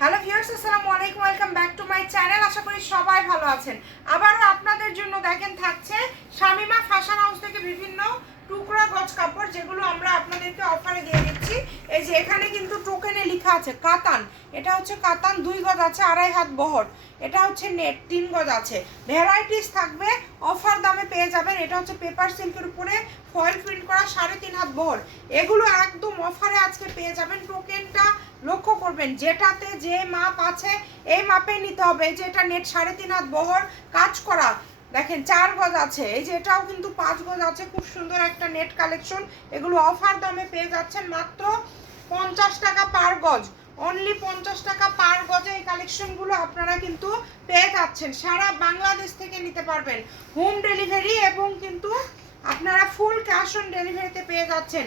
Hello viewers, আসসালামু আলাইকুম। Welcome back to my channel. আশা করি সবাই ভালো আছেন। আবারও আপনাদের জন্য দেখেন থাকছে শামিমা ফ্যাশন হাউস থেকে বিভিন্ন টুকরা গজ কাপড়, যেগুলো আমরা আপনাদেরকে অফারে দিয়ে দিচ্ছি। এই যে এখানে কিন্তু টোকেনে লেখা আছে কাতান। এটা হচ্ছে কাতান, 2 গজ আছে, 2.5 হাত বহর। এটা হচ্ছে নেট, 3 গজ আছে। ভ্যারাইটিস থাকবে, অফার দামে পেয়ে যাবেন। এটা হচ্ছে পেপার সিল্কের উপরে ফয়েল প্রিন্ট করা, 3.5 হাত বহর। এগুলো একদম অফারে আজকে পেয়ে যাবেন। টোকেনটা লক্ষ্য করবেন, যেটাতে যে মাপ আছে এই মাপে নিতে হবে। এই যে এটা নেট 3.5 হাত বহর, কাজ করা, দেখেন 4 গজ আছে। এই যে এটাও কিন্তু 5 গজ আছে। খুব সুন্দর একটা নেট কালেকশন। এগুলো অফার দামে পেয়ে যাচ্ছেন মাত্র 50 টাকা পার গজ। অনলি 50 টাকা পার গজে এই কালেকশনগুলো আপনারা কিন্তু পেয়ে যাচ্ছেন। সারা বাংলাদেশ থেকে নিতে পারবেন, হোম ডেলিভারি, এবং কিন্তু আপনারা ফুল ক্যাশ অন ডেলিভারিতে পেয়ে যাচ্ছেন।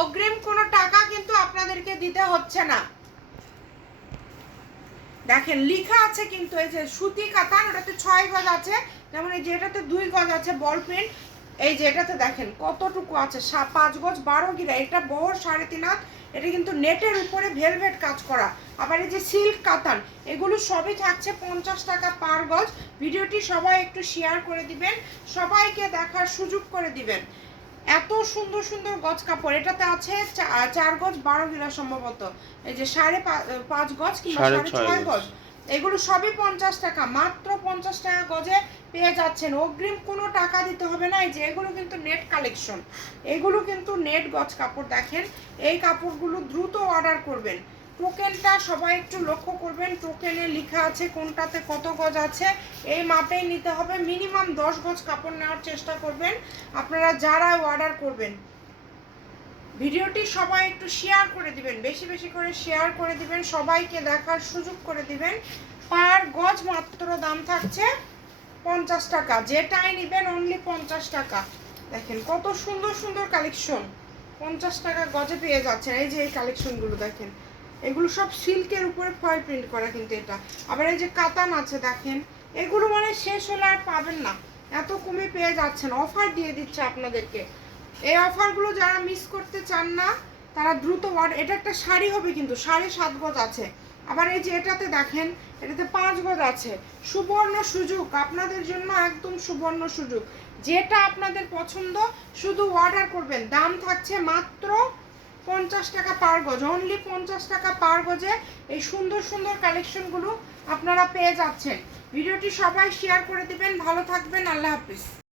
অগ্রিম কোনো টাকা কিন্তু আপনাদেরকে দিতে হচ্ছে না। দেখেন লেখা আছে কিন্তু, এই যে সুতি কাতান, ওটাতে 6 গজ আছে, যেমন এই যে এটাতে 2 গজ আছে বল প্রিন্ট। এই যে এটাতে দেখেন কতটুকু আছে, 5 গজ 12 গিরা। এটা বহর 3.5 হাত। এটা কিন্তু নেটের উপরে ভেলভেট কাজ করা। আবার এই যে সিল্ক কাতান, এগুলো সবই থাকছে 50 টাকা পার গজ। ভিডিওটি সবাই একটু শেয়ার করে দিবেন, সবাইকে দেখার সুযোগ করে দিবেন। এত সুন্দর সুন্দর গজ কাপড়। এটাতে আছে 4 গজ 12 গিরা সম্ভবত। এই যে 5.5 গজ কিংবা 6.5 গজ। এগুলো সবই 50 টাকা, মাত্র 50 টাকা গজে পেয়ে যাচ্ছেন। অগ্রিম কোনো টাকা দিতে হবে না। এই যে এগুলো কিন্তু নেট কালেকশন, এগুলো কিন্তু নেট গজ কাপড়। দেখেন এই কাপড়গুলো দ্রুত অর্ডার করবেন। টোকেনটা সবাই একটু লক্ষ্য করবেন, টোকেনে লেখা আছে কোনটাতে কত গজ আছে, এই মাপেই নিতে হবে। মিনিমাম 10 গজ কাপড় নেওয়ার চেষ্টা করবেন আপনারা যারা অর্ডার করবেন। ভিডিওটি সবাই একটু শেয়ার করে দিবেন, বেশি বেশি করে শেয়ার করে দিবেন, সবাইকে দেখার সুযোগ করে দিবেন। পার গজ মাত্র দাম থাকছে 50 টাকা, যেটাই নেবেন অনলি 50 টাকা। দেখেন কত সুন্দর সুন্দর কালেকশন, 50 টাকা গজে পেয়ে যাচ্ছেন। এই যে এই কালেকশনগুলো দেখেন, এগুলো সব সিল্কের উপরে ফয়েল প্রিন্ট করা কিন্তু এটা। আবার এই যে কাতান আছে দেখেন, এগুলো মানে শেষ হলে আর পাবেন না, এত কমে পেয়ে যাচ্ছেন। অফার দিয়ে দিচ্ছে আপনাদেরকে। এই অফারগুলো যারা মিস করতে চান না তারা দ্রুত এটা একটা শাড়ি হবে কিন্তু 7.5 গজ আছে। আবার এই যে এটাতে দেখেন, এটাতে 5 গজ আছে। সুবর্ণ সুযোগ আপনাদের জন্য, একদম সুবর্ণ সুযোগ। যেটা আপনাদের পছন্দ শুধু অর্ডার করবেন। দাম থাকছে মাত্র 50 টাকা পার গজ, অনলি 50 টাকা পার গজে এই সুন্দর সুন্দর কালেকশনগুলো আপনারা পেয়ে যাচ্ছেন। ভিডিওটি সবাই শেয়ার করে দিবেন। ভালো থাকবেন, আল্লাহ হাফিজ।